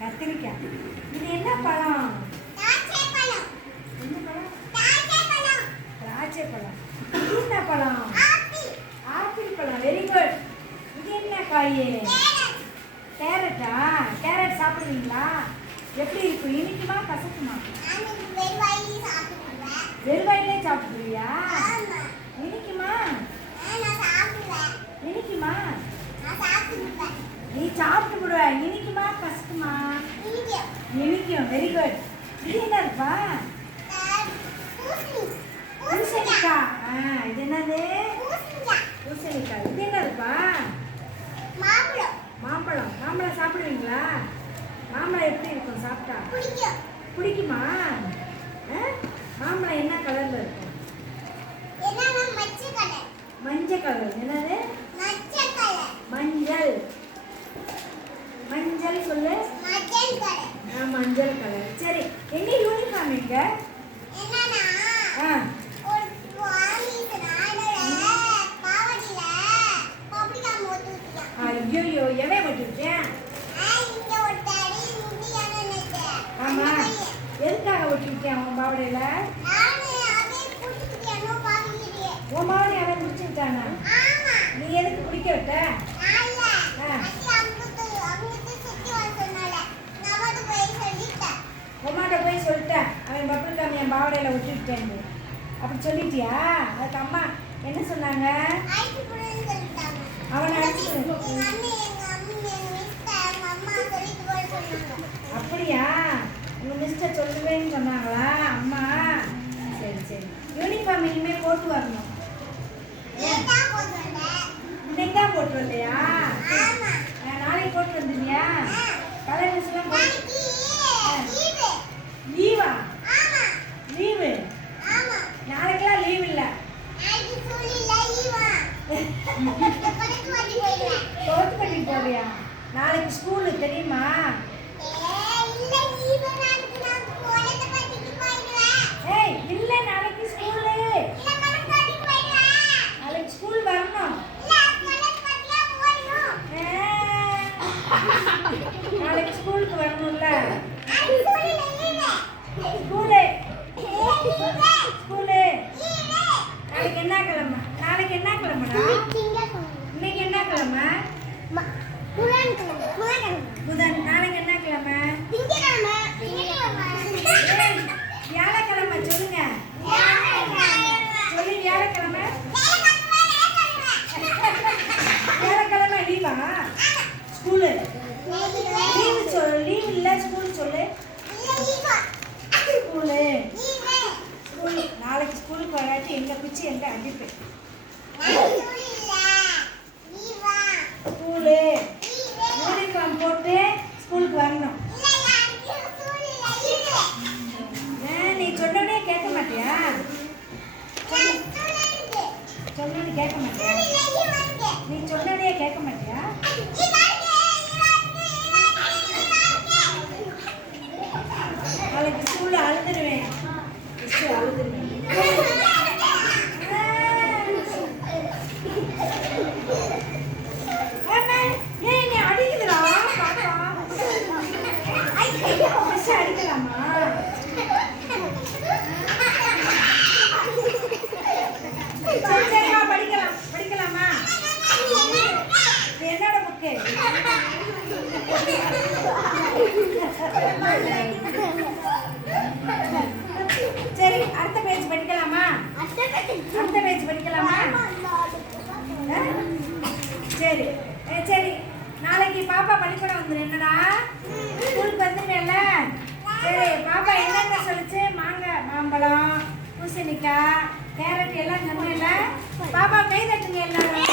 கத்திரிக்காய். இது என்ன பழம்? என்ன பழம்? திராட்சை பழம். இது என்ன பழம்? ஆப்பிள் பழம். Very good. இது என்ன காய்? கேரட்டா? கேரட் சாப்பிடுவீங்களா? எப்படி இருக்கும்? இனிக்குமா கசக்குமா? வெறுவாயிலே சாப்பிடுவியா? இனிக்குமா? இனிக்குமா? நீ சாப்பிட்டு விடுவ. இனிக்குமா கசக்குமா? இனிக்கும். Very good. இது என்ன இருப்பா? பூசணிக்காய். இது என்னது? பூசணிக்காய். இது என்ன இருப்பா? மாம்பழம். மாம்பழம் சாப்பிடுவீங்களா? மாம்பழம் எப்படி இருக்கும் சாப்பிட்டா? பிடிக்குமா? மாம்பழம் என்ன கலர்ல இருக்கும்? மஞ்சள் கலர். என்னது? மஞ்சள். மஞ்சள் சொல்லு. மஞ்சள் கலர். சரி, எங்க யூனிஃபார்ம் எங்க? ஐயோ, எவன் ஒட்டிருக்கேன்? ஆமா, எதுக்காக ஒட்டிருக்கேன் உன் பாவடையில? உன் பாவடை அவன் முடிச்சுட்டானா? நீ எதுக்கு பிடிக்க விட்ட? உமாட்ட போய் சொல்லிட்டேன், அவன் பப்புள் காமி என் பாவடையில ஒட்டிவிட்டேன். அப்படி சொல்லிட்டியா? அதுக்கு அம்மா என்ன சொன்னாங்க? அவனை அப்படியா? உங்க மிஸ்டர் சொல்லுவேன்னு சொன்னாங்களா அம்மா? சரி சரி, யூனிஃபார்ம் இனிமேல் போட்டு வரணும். இன்னைக்கு தான் போட்டு வரலையா? நாளைக்கு போட்டு வந்துருவியா? கலர் ட்ரெஸ் எல்லாம் போட்டு. லீவா? லீவு? நாளைக்கெல்லாம் லீவ் இல்லை. தோத்துப்பட்டி போறியா? நாளைக்கு ஸ்கூலு தெரியுமா? ஏய் இல்ல, நாளைக்கு ஸ்கூலு. நாளைக்கு ஸ்கூல் வரணும். நாளைக்கு ஸ்கூலுக்கு வரணும்ல. School school. நாளைக்கு என்ன கிழமை? நாளைக்கு என்ன கிழமைடா? இன்னைக்கு என்ன கிழமை? புதன். நாளைக்கு என்ன கிழமை? வியாழக்கிழமை. சொல்லுங்க சொல்லி. வியாழக்கிழமை. வியாழக்கிழமை லீவா? ஸ்கூலு லீவு சொல்லு. லீவ் இல்லை, ஸ்கூல் சொல்லு. School school. நாளைக்கு ஸ்கூலுக்கு வராட்டி எங்க பிச்சு எங்க அடிப்பேன். ஸ்கூலு யூனிஃபார்ம் போட்டு ஸ்கூலுக்கு வரணும். நீ சொன்னோடனே கேட்க மாட்டியா? சொன்னோடனே கேட்க மாட்டியா? நீ சொன்னதே கேட்க மாட்டியா? நாளைக்கு ஸ்கூல்ல அழுதுருவேன். அழுதுருவேன். அடிக்கலாமா? சரிமா, படிக்கலாம். படிக்கலாமா? என்னோட புக்கு. சரி, அடுத்த பேஜ் படிக்கலாமா? அடுத்த பேஜ் படிக்கலாமா? சரி சரி, நாளைக்கு பாப்பா பள்ளிக்கூடம் வந்துடும். என்னடா ஸ்கூலுக்கு வந்துருவேல்ல? சரி, பாப்பா என்னென்ன சொல்லிச்சு? மாங்காய், மாம்பழம், பூசணிக்காய், கேரட் எல்லாம் சொன்னேன்ல. பாப்பா கை தட்டுங்க எல்லாரும்.